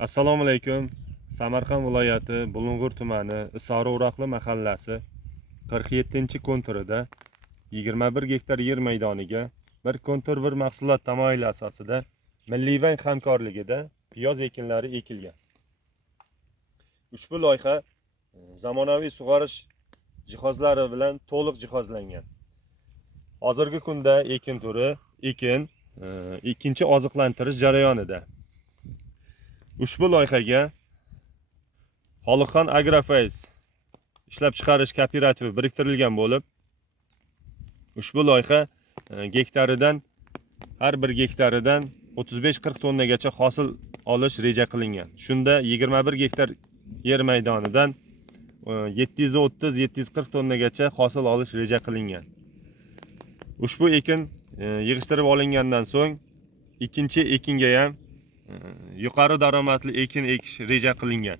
Assalomu alaykum. Samarqand viloyati Bulung'ur tumani Isori-O'roqli mahallasi 47-konturida 21 gektar yer maydoniga bir kontur bir mahsulot tamoyili asosida Milliy bank hamkorligida piyoz ekinlari ekilgan. Ushbu loyiha zamonaviy sug'orish jihozlari bilan to'liq jihozlangan. Hozirgi kunda ekin turi ikkinchi oziqlantirish jarayonida. Ushbu loyihaga Xoliqxon Agrofeys ishlab chiqarish kooperativi biriktirilgan bo'lib, ushbu loyiha har bir gektaridan 35-40 tonnagacha hosil olish reja qilingan. Shunda 21 gektar yer maydonidan 730-740 tonnagacha hosil olish reja qilingan. Ushbu ekin yig'ishtirib olingandan so'ng ikkinchi ekinga ham yuqori daromadli ekin ekish reja qilingan.